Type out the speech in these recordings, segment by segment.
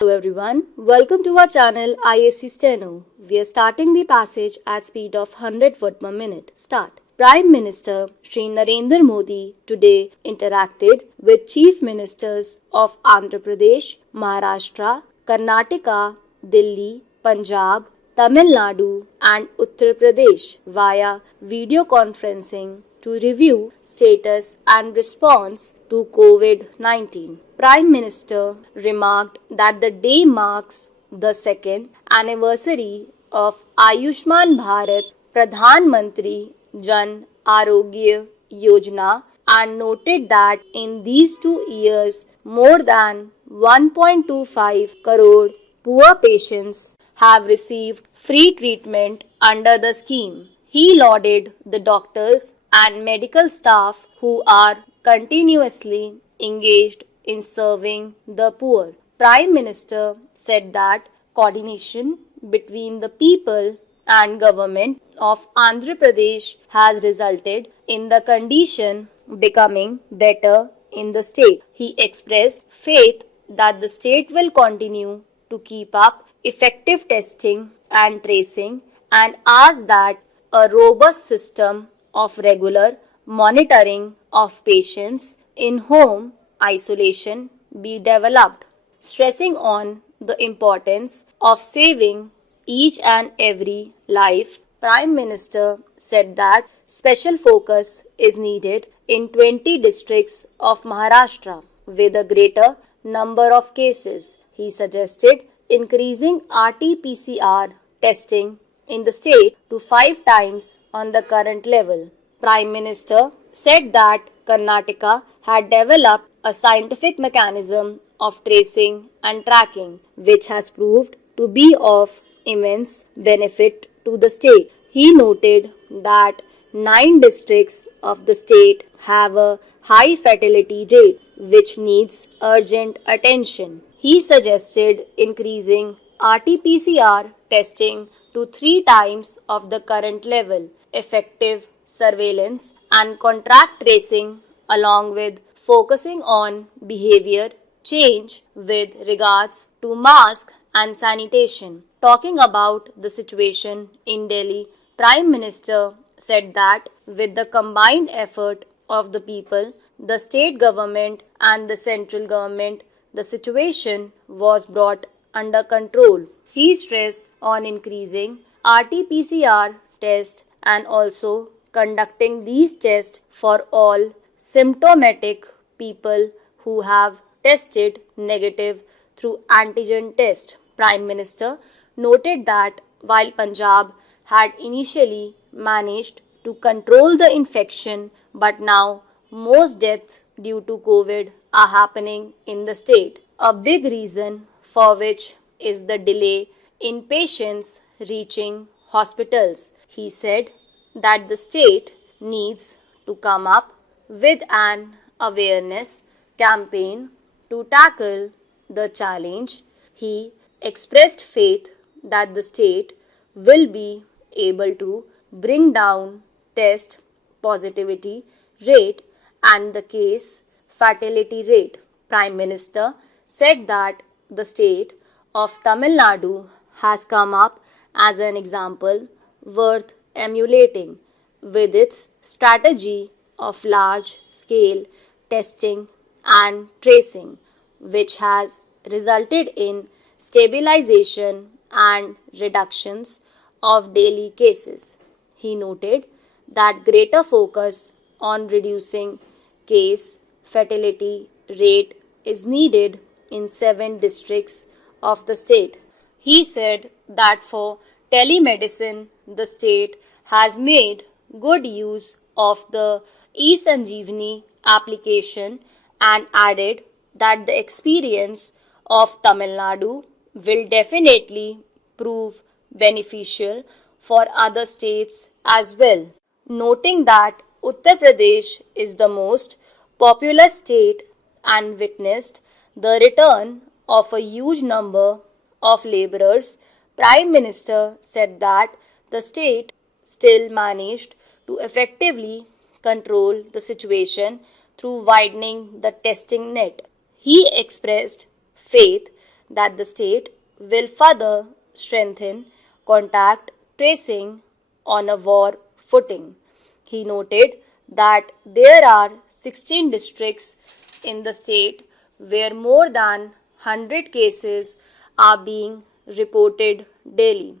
Hello everyone, welcome to our channel IAC Steno. We are starting the passage at speed of 100 word per minute. Start. Prime Minister Shri Narendra Modi today interacted with Chief Ministers of Andhra Pradesh, Maharashtra, Karnataka, Delhi, Punjab, Tamil Nadu and Uttar Pradesh via video conferencing to review status and response to COVID-19. Prime Minister remarked that the day marks the second anniversary of Ayushman Bharat Pradhan Mantri Jan Arogya Yojana and noted that in these 2 years more than 1.25 crore poor patients have received free treatment under the scheme. He lauded the doctors and medical staff who are continuously engaged in serving the poor. Prime Minister said that coordination between the people and government of Andhra Pradesh has resulted in the condition becoming better in the state. He expressed faith that the state will continue to keep up effective testing and tracing and asked that a robust system of regular monitoring of patients in home isolation be developed, stressing on the importance of saving each and every life. Prime Minister said that special focus is needed in 20 districts of Maharashtra with a greater number of cases. He suggested increasing RT-PCR testing in the state to 5 times on the current level. Prime Minister said that Karnataka had developed a scientific mechanism of tracing and tracking, which has proved to be of immense benefit to the state. He noted that 9 districts of the state have a high fatality rate, which needs urgent attention. He suggested increasing RT-PCR testing to 3 times of the current level, effective surveillance and contact tracing along with focusing on behavior change with regards to mask and sanitation. Talking about the situation in Delhi, Prime Minister said that with the combined effort of the people, the state government and the central government, the situation was brought under control. He stressed on increasing RT-PCR tests and also conducting these tests for all symptomatic people who have tested negative through antigen test. Prime Minister noted that while Punjab had initially managed to control the infection, but now most deaths due to COVID are happening in the state. A big reason for which is the delay in patients reaching hospitals. He said that the state needs to come up with an awareness campaign to tackle the challenge. He expressed faith that the state will be able to bring down test positivity rate and the case fatality rate. Prime Minister said that the state of Tamil Nadu has come up as an example worth emulating with its strategy of large scale testing and tracing, which has resulted in stabilization and reductions of daily cases. He noted that greater focus on reducing case fatality rate is needed in 7 districts of the state. He said that for telemedicine, the state has made good use of the eSanjeevani application and added that the experience of Tamil Nadu will definitely prove beneficial for other states as well. Noting that Uttar Pradesh is the most populous state and witnessed the return of a huge number of laborers, Prime Minister said that the state still managed to effectively control the situation through widening the testing net. He expressed faith that the state will further strengthen contact tracing on a war footing. He noted that there are 16 districts in the state where more than 100 cases are being reported daily,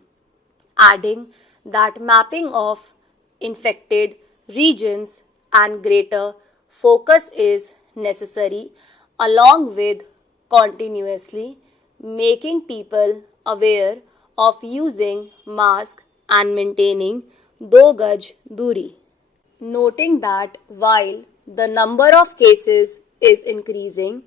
adding that mapping of infected regions and greater focus is necessary, along with continuously making people aware of using mask and maintaining 2 gaj duri. Noting that while the number of cases is increasing,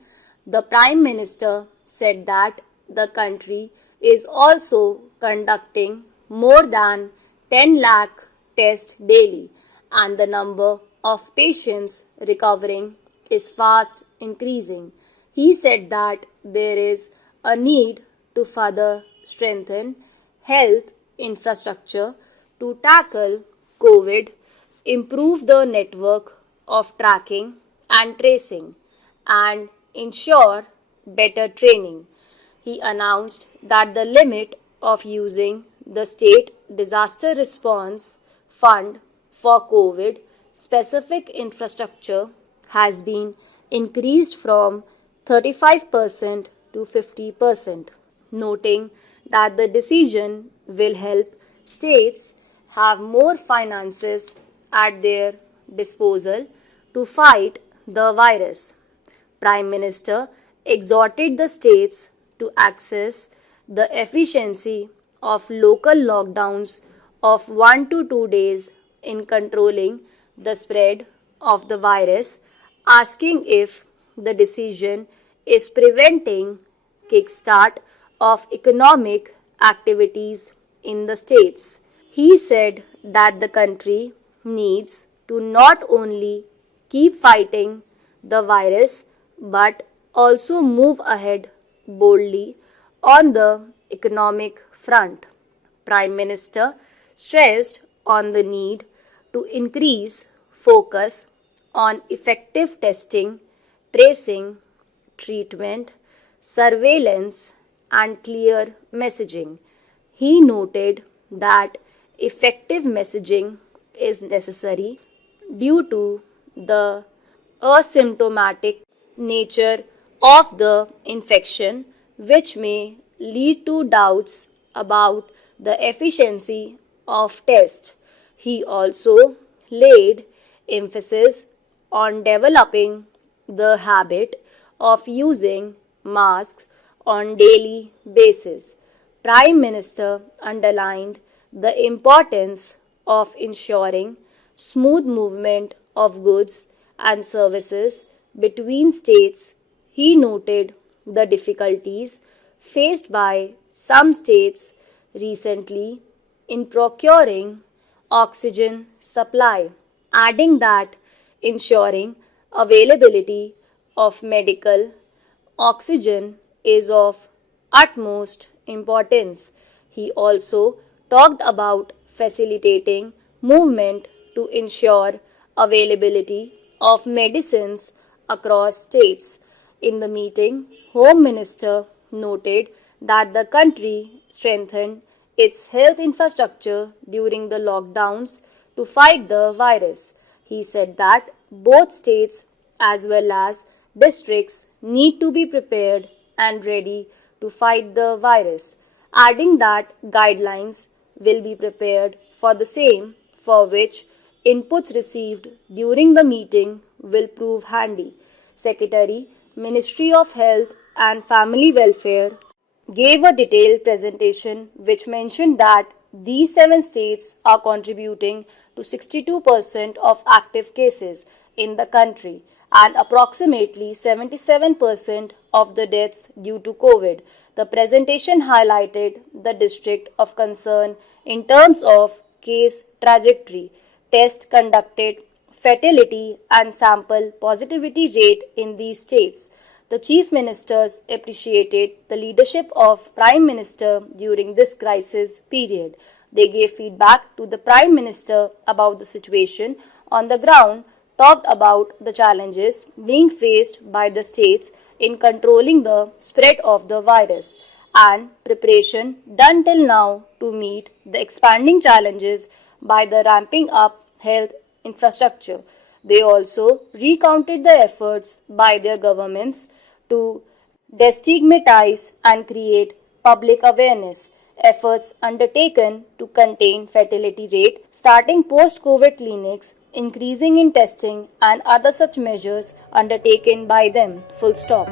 the Prime Minister said that the country is also conducting more than 10 lakh tests daily and the number of patients recovering is fast increasing. He said that there is a need to further strengthen health infrastructure to tackle COVID, improve the network of tracking and tracing, and ensure better training. He announced that the limit of using the State Disaster Response Fund for COVID specific infrastructure has been increased from 35% to 50%, noting that the decision will help states have more finances at their disposal to fight the virus. Prime Minister exhorted the states to access the efficiency of local lockdowns of 1 to 2 days in controlling the spread of the virus, asking if the decision is preventing kickstart of economic activities in the states. He said that the country needs to not only keep fighting the virus but also move ahead boldly on the economic front. Prime Minister stressed on the need to increase focus on effective testing, tracing, treatment, surveillance, and clear messaging. He noted that effective messaging is necessary due to the asymptomatic nature of the infection, which may lead to doubts about the efficiency of tests. He also laid emphasis on developing the habit of using masks on daily basis. Prime Minister underlined the importance of ensuring smooth movement of goods and services between states. He noted the difficulties faced by some states recently in procuring oxygen supply, adding that ensuring availability of medical oxygen is of utmost importance. He also talked about facilitating movement to ensure availability of medicines across states. In the meeting, Home Minister noted that the country strengthened its health infrastructure during the lockdowns to fight the virus. He said that both states as well as districts need to be prepared and ready to fight the virus, adding that guidelines will be prepared for the same, for which inputs received during the meeting will prove handy. Secretary, Ministry of Health and Family Welfare gave a detailed presentation which mentioned that these 7 states are contributing to 62% of active cases in the country and approximately 77% of the deaths due to COVID. The presentation highlighted the district of concern in terms of case trajectory, tests conducted, fatality and sample positivity rate in these states. The chief ministers appreciated the leadership of Prime Minister during this crisis period. They gave feedback to the Prime Minister about the situation on the ground, talked about the challenges being faced by the states in controlling the spread of the virus and preparation done till now to meet the expanding challenges by the ramping up health infrastructure. They also recounted the efforts by their governments to destigmatize and create public awareness, efforts undertaken to contain fertility rate, starting post-COVID clinics, increasing in testing and other such measures undertaken by them. Full stop.